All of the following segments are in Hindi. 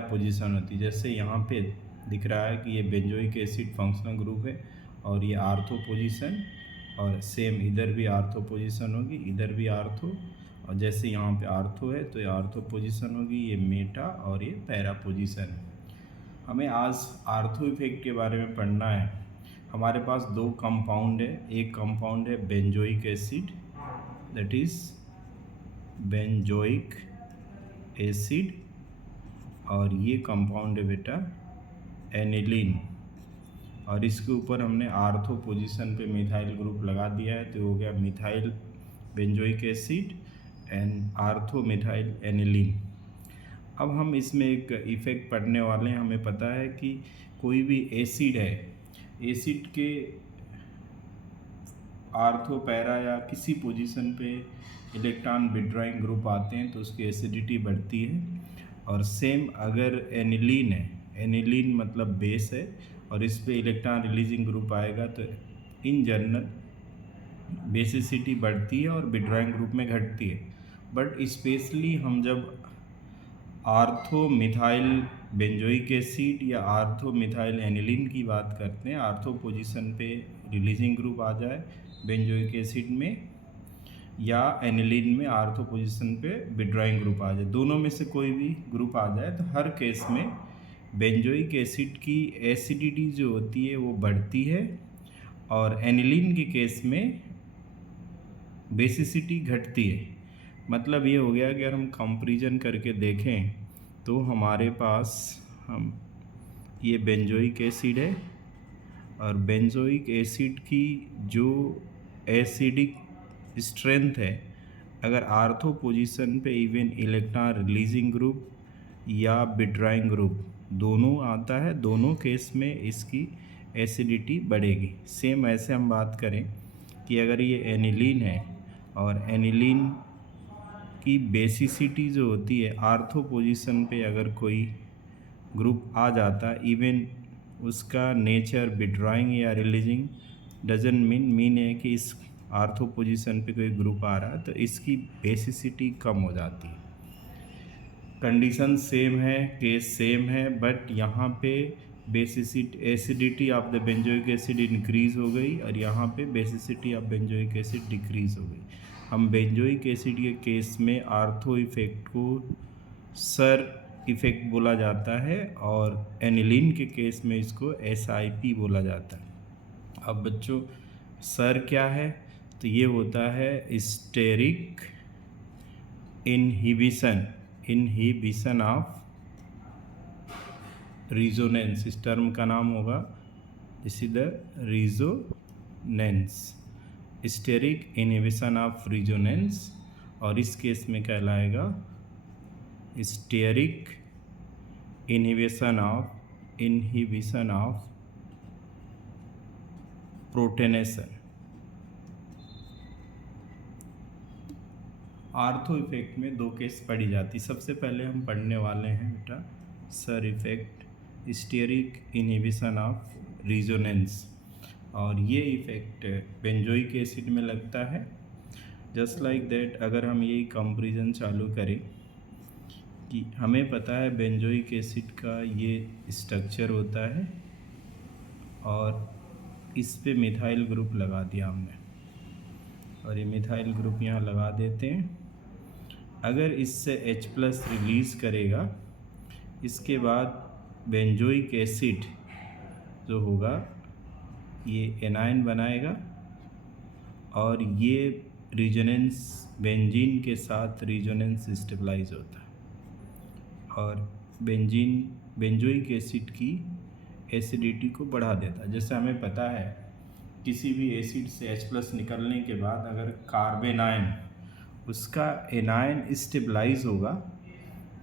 पोजीशन होती है। जैसे यहाँ पे दिख रहा है कि ये बेंजोइक एसिड फंक्शनल ग्रुप है और ये आर्थो पोजीशन, और सेम इधर भी आर्थो पोजीशन होगी, इधर भी आर्थो, और जैसे यहाँ पे आर्थो है तो ये आर्थो पोजीशन होगी, ये मेटा और ये पैरा पोजीशन है। हमें आज आर्थो इफेक्ट के बारे में पढ़ना है। हमारे पास दो कंपाउंड है, एक कंपाउंड है benzoic acid, that is benzoic acid, और ये कंपाउंड है बेटा एनिलीन, और इसके ऊपर हमने आर्थो पोजीशन पे मिथाइल ग्रुप लगा दिया है तो हो गया methyl benzoic acid and ortho methyl aniline. अब हम इसमें एक इफ़ेक्ट पढ़ने वाले हैं। हमें पता है कि कोई भी एसिड है, एसिड के आर्थो पैरा या किसी पोजीशन पे इलेक्ट्रॉन विड्रॉइंग ग्रुप आते हैं तो उसकी एसिडिटी बढ़ती है। और सेम अगर एनिलीन है, एनिलीन मतलब बेस है और इस पे इलेक्ट्रॉन रिलीजिंग ग्रुप आएगा तो इन जनरल बेसिसिटी बढ़ती है और विड्रॉइंग ग्रुप में घटती है। बट स्पेशली हम जब आर्थो मिथाइल बेंजोइक एसिड या आर्थो मिथाइल एनिलीन की बात करते हैं, आर्थो पोजीशन पे रिलीजिंग ग्रुप आ जाए बेंजोइक एसिड में या एनिलीन में आर्थो पोजीशन पे विड्रॉइंग ग्रुप आ जाए, दोनों में से कोई भी ग्रुप आ जाए तो हर केस में बेंजोइक एसिड की एसिडिटी जो होती है वो बढ़ती है और एनिलीन के केस में बेसिसिटी घटती है। मतलब ये हो गया कि अगर हम कंपैरिजन करके देखें तो हमारे पास हम ये बेंजोइक एसिड है और बेंजोइक एसिड की जो एसिडिक स्ट्रेंथ है, अगर आर्थो पोजीशन पे इवन इलेक्ट्रॉन रिलीजिंग ग्रुप या विड्रॉइंग ग्रुप दोनों आता है, दोनों केस में इसकी एसिडिटी बढ़ेगी। सेम ऐसे हम बात करें कि अगर ये एनिलीन है और एनिलीन की बेसिसिटी जो होती है आर्थो पोजीशन पे अगर कोई ग्रुप आ जाता, इवन उसका नेचर विड्रॉइंग या रिलीजिंग डजन मीन है कि इस आर्थो पोजीशन पे कोई ग्रुप आ रहा है तो इसकी बेसिसिटी कम हो जाती है। कंडीशन सेम है, केस सेम है, बट यहाँ पे acidity of the benzoic acid increase हो गई और यहाँ पे basicity of benzoic acid decrease हो गई। हम बेंजोइक एसिड के केस में आर्थो इफेक्ट को सर इफेक्ट बोला जाता है और एनिलीन के केस में इसको SIP बोला जाता है। अब बच्चों सर क्या है, तो ये होता है स्टेरिक इनहिबिशन ऑफ रिजोनेंस। इस टर्म का नाम होगा this is the resonance, steric inhibition of resonance, और इस केस में कहलाएगा steric inhibition of protonation. Ortho effect में दो केस पढ़ी जाती। सबसे पहले हम पढ़ने वाले हैं बेटा SIR effect, steric inhibition of resonance, और ये इफेक्ट बेंजोइक एसिड में लगता है। जस्ट लाइक दैट अगर हम यही कंपैरिजन चालू करें कि हमें पता है बेंजोइक एसिड का ये स्ट्रक्चर होता है और इस पे मिथाइल ग्रुप लगा दिया हमने, और ये मिथाइल ग्रुप यहाँ लगा देते हैं। अगर इससे H+ रिलीज़ करेगा, इसके बाद बेंजोइक एसिड जो होगा ये एनायन बनाएगा और ये रिजोनेंस बेंजीन के साथ रिजोनेंस स्टेबलाइज होता है और बेंजोइक एसिड की एसिडिटी को बढ़ा देता है। जैसे हमें पता है किसी भी एसिड से H+ निकलने के बाद अगर कार्बन आयन उसका एनायन स्टेबलाइज होगा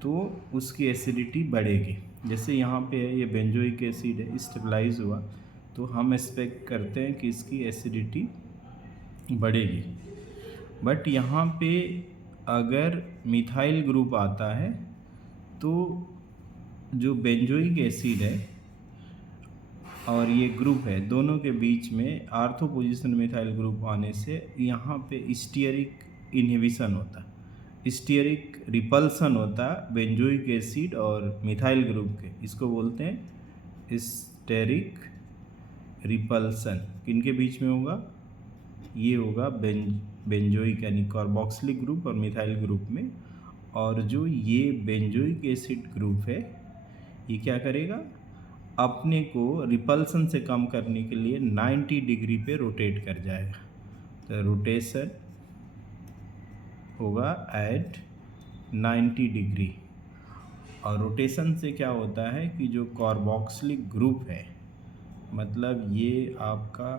तो उसकी एसिडिटी बढ़ेगी। जैसे यहाँ पे ये बेंजोइक एसिड है, स्टेबलाइज हुआ तो हम एक्सपेक्ट करते हैं कि इसकी एसिडिटी बढ़ेगी। बट यहाँ पे अगर मिथाइल ग्रुप आता है तो जो बेंजोइक एसिड है और ये ग्रुप है, दोनों के बीच में आर्थो पोजीशन मिथाइल ग्रुप आने से यहाँ पे स्टीयरिक इनहिबिशन होता है। स्टीयरिक रिपल्सन होता है बेंजोइक एसिड और मिथाइल ग्रुप के, इसको बोलते हैं स्टेरिक रिपल्सन। किनके बीच में होगा? ये होगा बेंजोइक यानी कार्बोक्सिलिक ग्रुप और मिथाइल ग्रुप में। और जो ये बेंजोइक एसिड ग्रुप है ये क्या करेगा? अपने को रिपल्सन से कम करने के लिए 90 डिग्री पे रोटेट कर जाएगा। तो रोटेशन होगा एट 90 डिग्री। और रोटेशन से क्या होता है कि जो कार्बोक्सिलिक ग्रुप है, मतलब ये आपका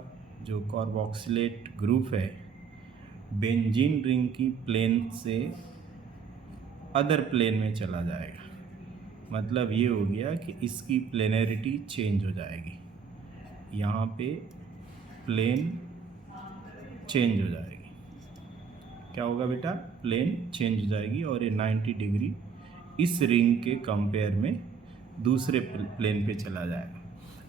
जो कार्बोक्सिलेट ग्रुप है बेंजीन रिंग की प्लेन से अदर प्लेन में चला जाएगा। मतलब ये हो गया कि इसकी प्लेनरिटी चेंज हो जाएगी, यहाँ पे प्लेन चेंज हो जाएगी। क्या होगा बेटा? प्लेन चेंज हो जाएगी और ये 90 डिग्री इस रिंग के कंपेयर में दूसरे प्लेन पे चला जाएगा।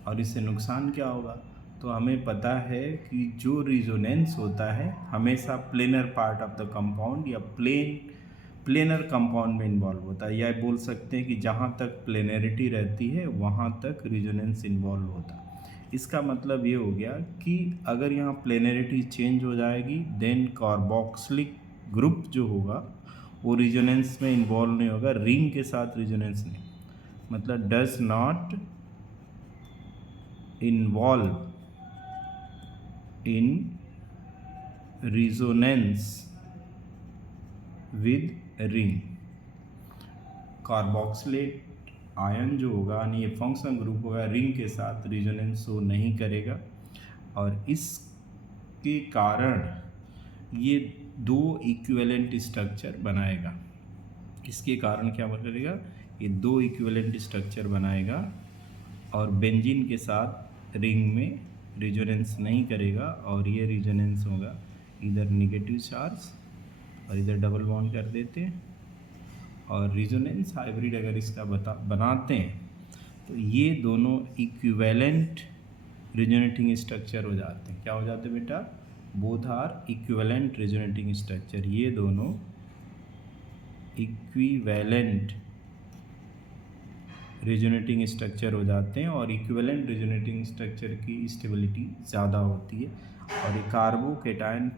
और इससे नुकसान क्या होगा? तो हमें पता है कि जो रिजोनेंस होता है हमेशा planar part of the compound या प्लेनर कंपाउंड में इन्वॉल्व होता है, या बोल सकते हैं कि जहाँ तक प्लेनरिटी रहती है वहाँ तक रिजोनेंस इन्वॉल्व होता है। इसका मतलब ये हो गया कि अगर यहाँ प्लेनरिटी चेंज हो जाएगी देन कार्बोक्सिलिक ग्रुप जो होगा वो रिजोनेंस में इन्वॉल्व नहीं होगा, रिंग के साथ रिजोनेंस नहीं, मतलब does not involve in resonance with ring. Carboxylate ion जो होगा यानी ये फंक्शन ग्रुप होगा रिंग के साथ रिजोनेंस शो नहीं करेगा, और इसके कारण ये दो इक्विवेलेंट स्ट्रक्चर बनाएगा। इसके कारण क्या करेगा? ये दो इक्विवेलेंट स्ट्रक्चर बनाएगा और बेंजीन के साथ रिंग में रिजोनेंस नहीं करेगा, और ये रिजोनेंस होगा इधर नेगेटिव चार्ज और इधर डबल बॉन्ड कर देते हैं। और रिजोनेंस हाइब्रिड अगर इसका बनाते हैं तो ये दोनों इक्विवेलेंट रिजोनेटिंग स्ट्रक्चर हो जाते हैं। क्या हो जाते हैं बेटा? Both are equivalent resonating structure. ये दोनों इक्विवेलेंट रिजोनेटिंग स्ट्रक्चर हो जाते हैं, और इक्विवेलेंट रिजोनेटिंग स्ट्रक्चर की स्टेबिलिटी ज़्यादा होती है। और ये कार्बन आयन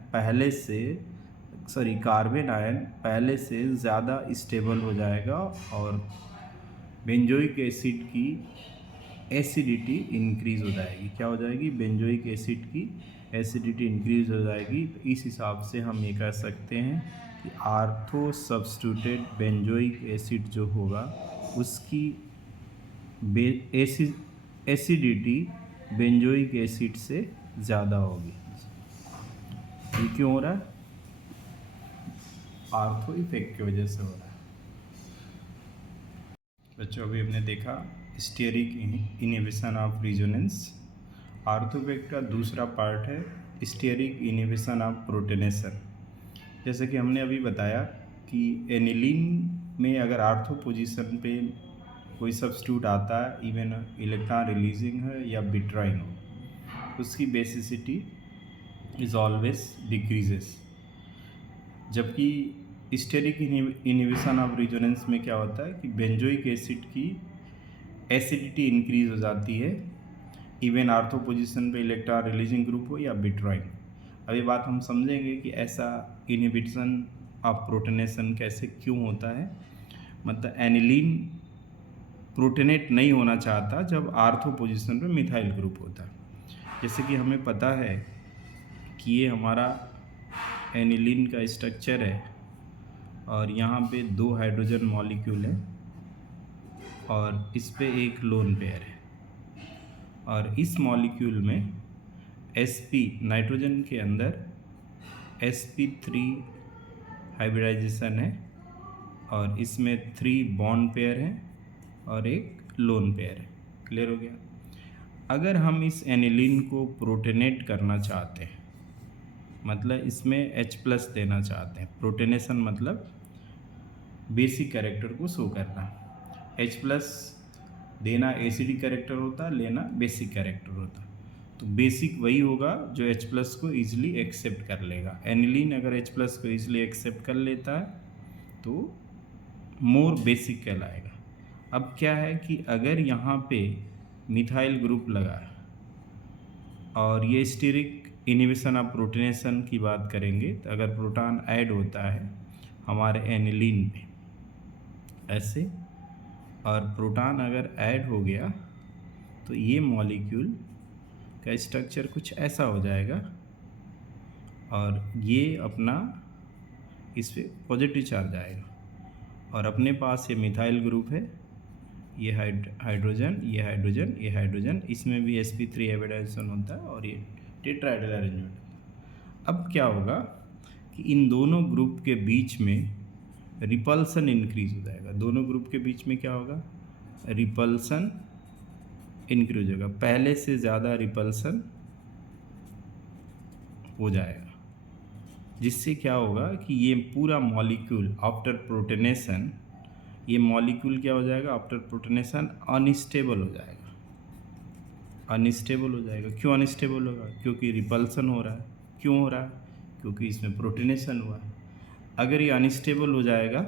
पहले से ज़्यादा स्टेबल हो जाएगा और बेंजोइक एसिड की एसिडिटी इंक्रीज़ हो जाएगी। क्या हो जाएगी? बेंजोइक एसिड की एसिडिटी इंक्रीज़ हो जाएगी। तो इस हिसाब से हम ये कह सकते हैं कि आर्थो सब्स्टिट्यूटेड बेंजोइक एसिड जो होगा उसकी एसिडिटी बेंजोइक एसिड से ज़्यादा होगी। ये क्यों हो रहा है? आर्थो इफेक्ट की वजह से हो रहा है। बच्चों अभी हमने देखा stearic inhibition of resonance. Ortho effect का दूसरा पार्ट है स्टीयरिक इनहिबिशन ऑफ प्रोटोनेशन। जैसे कि हमने अभी बताया कि एनिलीन में अगर आर्थो पोजीशन पे कोई सब्स्टिट्यूट आता है, इवन इलेक्ट्रॉन रिलीजिंग है या विथड्रॉइंग हो, उसकी बेसिसिटी इज ऑलवेज डिक्रीजेस। जबकि स्टेरिक इनहिबिशन ऑफ रिजोनेंस में क्या होता है कि बेंजोइक एसिड की एसिडिटी इंक्रीज हो जाती है, इवन आर्थो पोजीशन पे इलेक्ट्रॉन रिलीजिंग ग्रुप हो या विथड्रॉइंग। अभी बात हम समझेंगे कि ऐसा इनहिबिशन ऑफ प्रोटोनेशन कैसे क्यों होता है। मतलब एनिलीन प्रोटोनेट नहीं होना चाहता जब आर्थो पोजीशन पे मिथाइल ग्रुप होता है। जैसे कि हमें पता है कि ये हमारा एनिलीन का स्ट्रक्चर है और यहाँ पे 2 हाइड्रोजन मॉलिक्यूल है और इस पे एक लोन पेयर है, और इस मॉलिक्यूल में sp नाइट्रोजन के अंदर sp3 हाइब्रिडाइजेशन है और इसमें 3 बॉन्ड पेयर हैं और एक लोन पेयर है। क्लियर हो गया? अगर हम इस एनिलीन को प्रोटोनेट करना चाहते हैं, मतलब इसमें H+ देना चाहते हैं, प्रोटोनेशन मतलब बेसिक कैरेक्टर को शो करना। H+ देना एसिडिक कैरेक्टर होता है, लेना बेसिक कैरेक्टर होता है। तो बेसिक वही होगा जो H+ को ईजिली एक्सेप्ट कर लेगा। एनिलीन अगर H+ को ईजिली एक्सेप्ट कर लेता है तो मोर बेसिक कहलाएगा। अब क्या है कि अगर यहाँ पे मिथाइल ग्रुप लगा और ये स्टीरिक इनहिबिशन ऑफ प्रोटोनेशन की बात करेंगे, तो अगर प्रोटॉन ऐड होता है हमारे एनिलीन पे ऐसे, और प्रोटॉन अगर ऐड हो गया तो ये मॉलिक्यूल का स्ट्रक्चर कुछ ऐसा हो जाएगा, और ये अपना इस पे पॉजिटिव चार्ज आएगा, और अपने पास ये मिथाइल ग्रुप है, ये हाइड्रोजन, ये हाइड्रोजन, ये हाइड्रोजन, इसमें भी sp3 हाइब्रिडाइजेशन होता है और ये टेट्राहेड्रल अरेंजमेंट। अब क्या होगा कि इन दोनों ग्रुप के बीच में रिपल्सन इंक्रीज हो जाएगा। दोनों ग्रुप के बीच में क्या होगा, रिपल्सन इंक्रीज होगा, पहले से ज़्यादा रिपल्सन हो जाएगा, जिससे क्या होगा कि ये पूरा मॉलिक्यूल आफ्टर प्रोटोनेशन, ये मॉलिक्यूल क्या हो जाएगा आफ्टर प्रोटोनेशन, अनस्टेबल हो जाएगा, अनस्टेबल हो जाएगा। क्यों अनस्टेबल होगा, क्योंकि रिपल्सन हो रहा है। क्यों हो रहा है, क्योंकि इसमें प्रोटोनेशन हुआ है। अगर ये अनस्टेबल हो जाएगा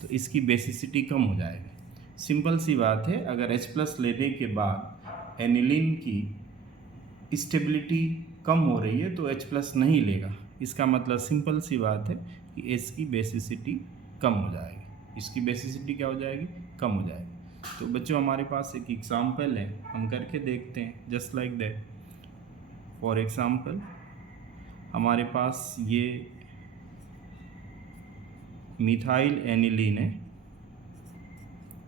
तो इसकी बेसिसिटी कम हो जाएगी। सिंपल सी बात है, अगर H+ लेने के बाद एनिलीन की स्टेबिलिटी कम हो रही है तो H+ नहीं लेगा। इसका मतलब सिंपल सी बात है कि इसकी बेसिसिटी कम हो जाएगी। इसकी बेसिसिटी क्या हो जाएगी, कम हो जाएगी। तो बच्चों हमारे पास एक एग्जाम्पल है, हम करके देखते हैं just like that. For example हमारे पास ये मिथाइल एनिलीन है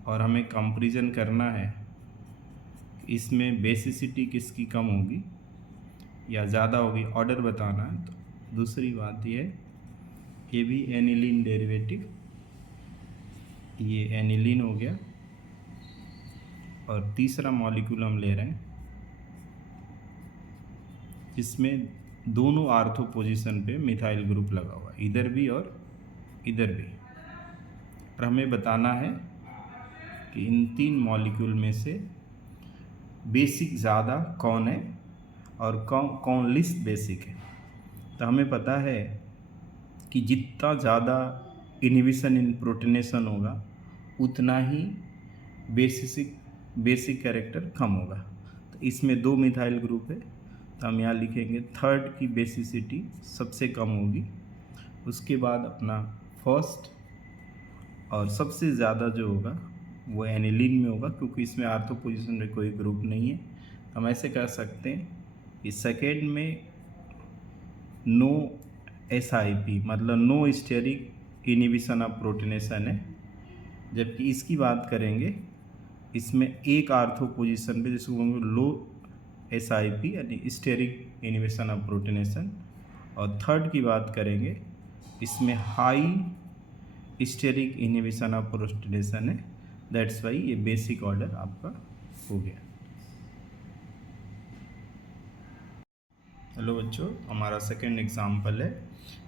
और हमें कंपैरिजन करना है इसमें बेसिसिटी किसकी कम होगी या ज़्यादा होगी, ऑर्डर बताना है। तो दूसरी बात ये है, ये भी एनिलीन डेरिवेटिव, ये एनिलीन हो गया, और तीसरा मॉलिक्यूल हम ले रहे हैं जिसमें दोनों आर्थो पोजीशन पे मिथाइल ग्रुप लगा हुआ है, इधर भी और इधर भी। और हमें बताना है कि इन तीन मॉलिक्यूल में से बेसिक ज़्यादा कौन है और कौन लिस्ट बेसिक है। तो हमें पता है कि जितना ज़्यादा इनहिबिशन इन प्रोटोनेशन होगा उतना ही बेसिक कैरेक्टर कम होगा। तो इसमें 2 मिथाइल ग्रुप है, तो हम यहाँ लिखेंगे थर्ड की बेसिसिटी सबसे कम होगी, उसके बाद अपना फर्स्ट, और सबसे ज़्यादा जो होगा वो एनिलीन में होगा, क्योंकि इसमें आर्थो पोजीशन में कोई ग्रुप नहीं है। हम ऐसे कह सकते हैं कि सेकेंड में नो SIP मतलब no steric inhibition of protonation है, जबकि इसकी बात करेंगे इसमें एक आर्थो पोजीशन पे जिसको हम लो SIP यानी स्टेरिक इनहिबिशन ऑफ प्रोटोनेशन, और थर्ड की बात करेंगे इसमें high steric inhibition of protonation है। दैट्स वाई ये बेसिक ऑर्डर आपका हो गया। हेलो बच्चों, हमारा सेकेंड एग्जाम्पल है,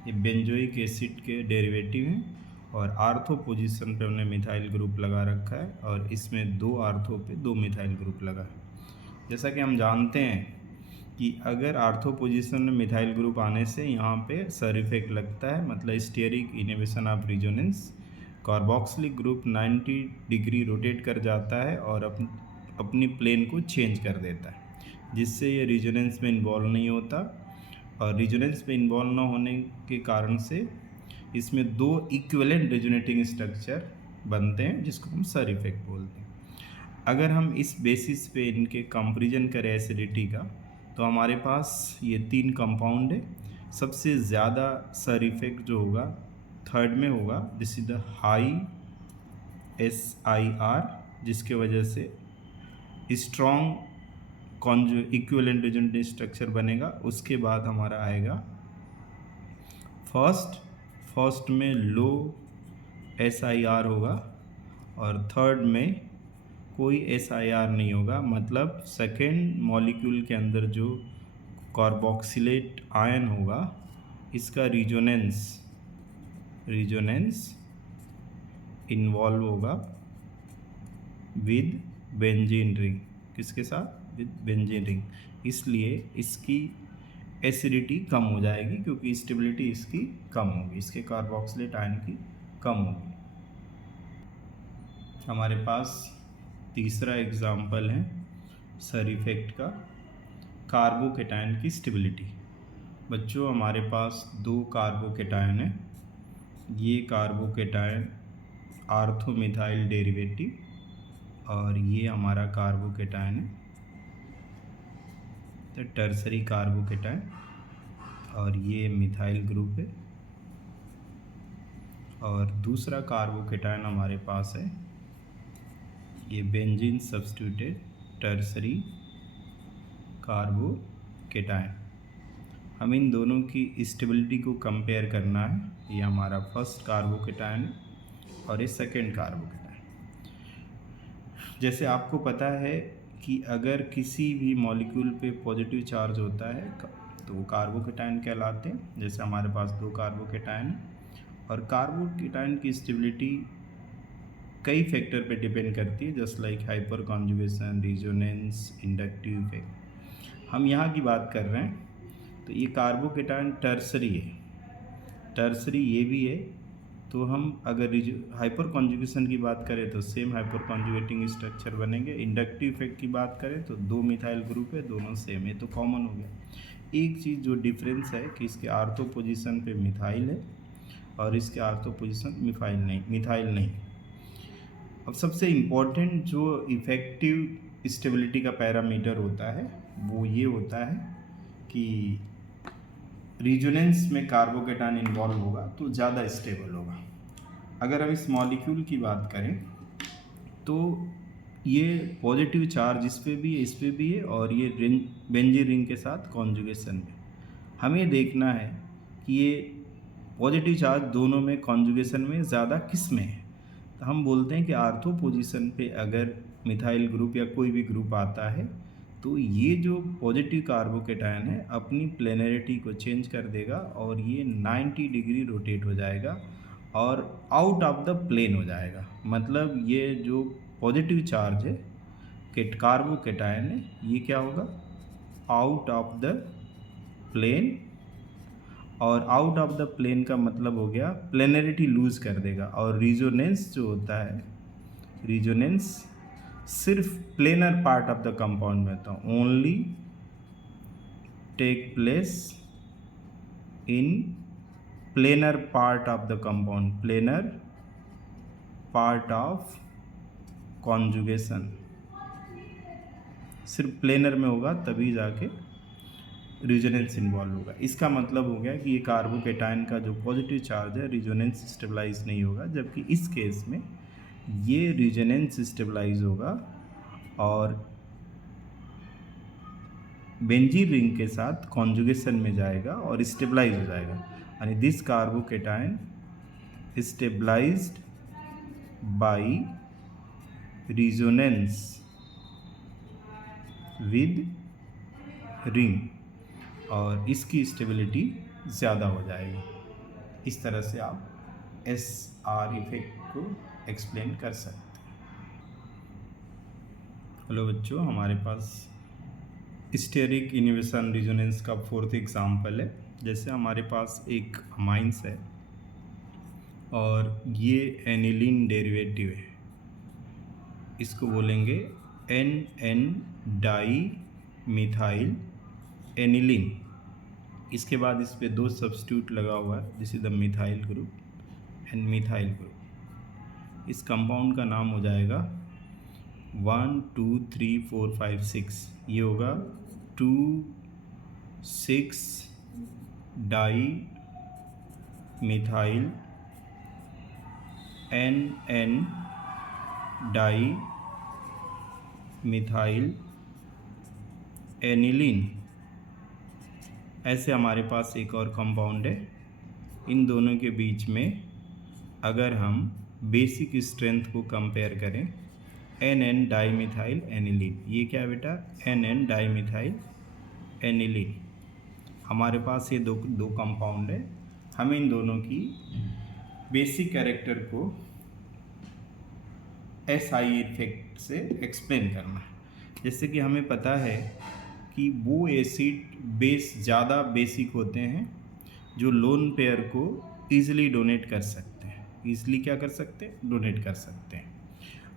ये बेंजोइक एसिड के डेरिवेटिव हैं और आर्थो पोजीशन पे हमने मिथाइल ग्रुप लगा रखा है, और इसमें 2 आर्थो पे 2 मिथाइल ग्रुप लगा है। जैसा कि हम जानते हैं कि अगर आर्थो पोजीशन में मिथाइल ग्रुप आने से यहाँ पे सर इफेक्ट लगता है, मतलब steric inhibition of resonance, carboxylic group 90 degree rotate कर जाता है और अपनी प्लेन को चेंज कर देता है, जिससे ये रेजोनेंस में इन्वॉल्व नहीं होता, और रेजोनेंस में इन्वॉल्व ना होने के कारण से इसमें 2 इक्विवेलेंट रेजोनेटिंग स्ट्रक्चर बनते हैं, जिसको हम सर इफेक्ट बोलते हैं। अगर हम इस बेसिस पे इनके कंपैरिजन करें एसिडिटी का, तो हमारे पास ये 3 कंपाउंड है। सबसे ज़्यादा सर इफेक्ट जो होगा थर्ड में होगा, this is the high SIR, जिसके वजह से स्ट्रॉन्ग इक्विवेलेंट रेजोनेटिंग स्ट्रक्चर बनेगा। उसके बाद हमारा आएगा फर्स्ट में लो SIR होगा, और थर्ड में कोई SIR नहीं होगा, मतलब सेकेंड मॉलिक्यूल के अंदर जो कार्बोक्सिलेट आयन होगा इसका रिजोनेंस इन्वॉल्व होगा विद बेंजीन रिंग। किसके साथ, विद बेंजीन रिंग। इसलिए इसकी एसिडिटी कम हो जाएगी, क्योंकि स्टेबिलिटी इसकी कम होगी, इसके कार्बोक्सिलेट आयन की कम होगी। हमारे पास तीसरा एग्जाम्पल है सर इफेक्ट का, कार्बोकेटायन की स्टेबिलिटी। बच्चों हमारे पास दो कार्बोकेटायन है, ये कार्बोकेटायन आर्थोमिथाइल डेरिवेटिव और ये हमारा कार्बोकेटायन है तो टर्सरी कार्बोकेटायन, और ये मिथाइल ग्रुप है। और दूसरा कार्बोकेटायन हमारे पास है ये बेंजीन सब्स्टिट्यूटेड टर्सरी कार्बोकेटायन। हम इन दोनों की स्टेबिलिटी को कंपेयर करना है। ये हमारा फर्स्ट कार्बोकेटायन है और ये सेकेंड कार्बोकेटायन। जैसे आपको पता है कि अगर किसी भी मॉलिक्यूल पे पॉजिटिव चार्ज होता है तो वो कार्बोकेटायन कहलाते हैं। जैसे हमारे पास दो कार्बोकेटायन है और कार्बोकेटायन की स्टेबिलिटी कई फैक्टर पे डिपेंड करती है, just like hyper conjugation, resonance, inductive effect. हम यहाँ की बात कर रहे हैं तो ये कार्बोकेटायन टर्सरी है, टर्सरी ये भी है। तो हम अगर हाइपर कॉन्जुगेशन की बात करें तो सेम हाइपर कॉन्जुगेटिंग स्ट्रक्चर बनेंगे। इंडक्टिव इफेक्ट की बात करें तो दो मिथाइल ग्रुप है, दोनों सेम है, तो कॉमन हो गया। एक चीज़ जो डिफरेंस है कि इसके आर्थो पोजीशन पे मिथाइल है और इसके आर्थो पोजीशन मिथाइल नहीं। अब सबसे इम्पोर्टेंट जो इफ़ेक्टिव स्टेबिलिटी का पैरामीटर होता है वो ये होता है कि रिजोनेंस में कार्बोकेटायन इन्वॉल्व होगा तो ज़्यादा स्टेबल होगा। अगर हम इस मॉलिक्यूल की बात करें तो ये पॉजिटिव चार्ज इस पे भी है, इस पे भी है, और ये बेंजीन रिंग के साथ कॉन्जुगेशन में। हमें देखना है कि ये पॉजिटिव चार्ज दोनों में कॉन्जुगेशन में ज़्यादा किस में है। तो हम बोलते हैं कि आर्थो पोजीशन पे अगर मिथाइल ग्रुप या कोई भी ग्रुप आता है तो ये जो पॉजिटिव कार्बोकेटायन है अपनी प्लेनरिटी को चेंज कर देगा और ये 90 डिग्री रोटेट हो जाएगा और आउट ऑफ द प्लेन हो जाएगा। मतलब ये जो पॉजिटिव चार्ज है कार्बोकेटायन है ये क्या होगा, आउट ऑफ द प्लेन। और आउट ऑफ द प्लेन का मतलब हो गया प्लेनरिटी लूज़ कर देगा। और रिजोनेंस जो होता है, रिजोनेंस सिर्फ planar part of the compound में होता है, only take place in planar part of the compound, planar part of conjugation. सिर्फ प्लेनर में होगा तभी जाके रिजोनेंस इन्वॉल्व होगा। इसका मतलब हो गया कि ये कार्बोकेटायन का जो पॉजिटिव चार्ज है रिजोनेंस स्टेबलाइज नहीं होगा, जबकि इस केस में ये रिजोनेंस स्टेबलाइज होगा और बेंजीन रिंग के साथ कॉन्जुगेशन में जाएगा और स्टेबलाइज हो जाएगा। यानी this carbocation stabilized by resonance with ring और इसकी स्टेबिलिटी ज़्यादा हो जाएगी। इस तरह से आप SR इफेक्ट को एक्सप्लेन कर सकते हैं। हेलो बच्चों, हमारे पास स्टेरिक इनहिबिशन रिजोनेंस का फोर्थ एग्जाम्पल है। जैसे हमारे पास एक अमाइंस है और ये एनिलीन डेरिवेटिव है, इसको बोलेंगे NN डाई मिथाइल एनिलीन। इसके बाद इस पे दो सब्स्टिट्यूट लगा हुआ है, this is the methyl group and methyl group. इस कंपाउंड का नाम हो जाएगा 1 2 3 4 5 6, ये होगा 2,6 di methyl NN di methyl aniline. ऐसे हमारे पास एक और कंपाउंड है। इन दोनों के बीच में अगर हम बेसिक स्ट्रेंथ को कंपेयर करें, NN डाईमिथाइल एनिलीन, ये क्या है बेटा, NN डाईमिथाइल एनिलीन। हमारे पास ये दो कंपाउंड है। हमें इन दोनों की बेसिक कैरेक्टर को SI इफेक्ट से एक्सप्लेन करना है। जैसे कि हमें पता है कि वो एसिड बेस ज़्यादा बेसिक होते हैं जो लोन पेयर को ईजिली डोनेट कर सकते हैं। इसलिए क्या कर सकते हैं, डोनेट कर सकते हैं।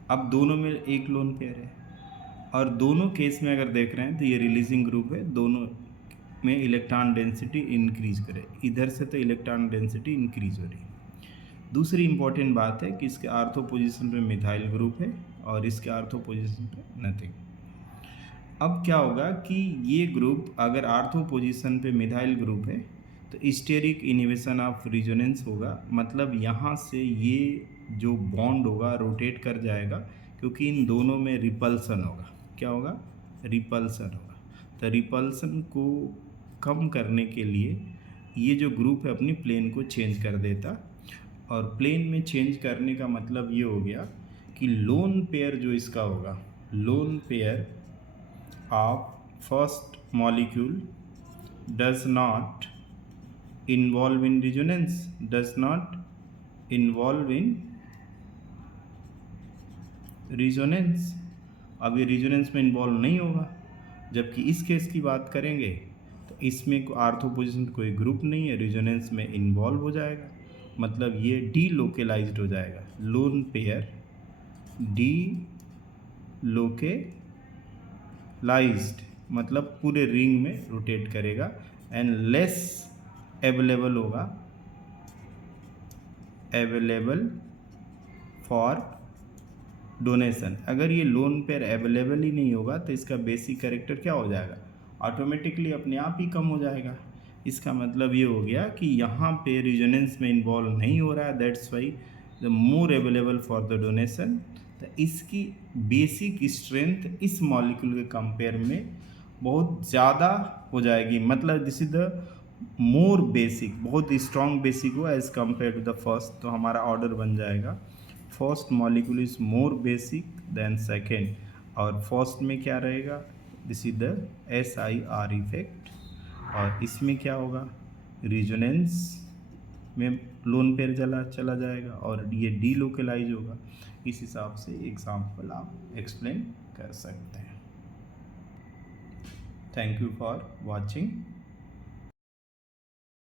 अब दोनों में एक लोन पेयर है और दोनों केस में अगर देख रहे हैं तो ये रिलीजिंग ग्रुप है, दोनों में इलेक्ट्रॉन डेंसिटी इंक्रीज करे, इधर से तो इलेक्ट्रॉन डेंसिटी इंक्रीज हो रही है। दूसरी इंपॉर्टेंट बात है कि इसके आर्थो पोजीशन पे मिथाइल ग्रुप है और इसके आर्थो पोजीशन पे नथिंग। अब क्या होगा कि ये ग्रुप अगर आर्थो पोजीशन पे मिथाइल ग्रुप है तो स्टेरिक इनहिबिशन ऑफ रिजोनेंस होगा, मतलब यहाँ से ये जो बॉन्ड होगा रोटेट कर जाएगा क्योंकि इन दोनों में रिपल्सन होगा। क्या होगा, रिपल्सन होगा। तो रिपल्सन को कम करने के लिए ये जो ग्रुप है अपनी प्लेन को चेंज कर देता, और प्लेन में चेंज करने का मतलब ये हो गया कि लोन पेयर जो इसका होगा, lone pair of first molecule does not involve in resonance, does not involve in resonance. अब ये रिजोनेंस में इन्वॉल्व नहीं होगा, जबकि इस केस की बात करेंगे तो इसमें आर्थो पोजीशन कोई ग्रुप नहीं है, रिजोनेंस में इन्वॉल्व हो जाएगा, मतलब ये डी लोकेलाइज्ड हो जाएगा। लोन पेयर डी लोकेलाइज्ड मतलब पूरे रिंग में रोटेट करेगा एंड लेस अवेलेबल होगा, अवेलेबल फॉर डोनेशन। अगर ये लोन पेयर अवेलेबल ही नहीं होगा तो इसका बेसिक कैरेक्टर क्या हो जाएगा, ऑटोमेटिकली अपने आप ही कम हो जाएगा। इसका मतलब ये हो गया कि यहाँ पे रिजोनेंस में इन्वॉल्व नहीं हो रहा है, that's why the more available for the donation. तो इसकी बेसिक स्ट्रेंथ इस मॉलिक्यूल के कंपेयर में बहुत ज़्यादा हो जाएगी, मतलब this is the more basic, बहुत स्ट्रॉन्ग बेसिक हो as compare to the first. तो हमारा ऑर्डर बन जाएगा first molecule is more basic than second, और फर्स्ट में क्या रहेगा, this is the SIR effect, और इसमें क्या होगा, रिजोनेंस में लोन पेयर चला जाएगा और ये डी लोकेलाइज होगा। इस हिसाब से एग्जाम्पल आप एक्सप्लेन कर सकते हैं। Thank you for watching.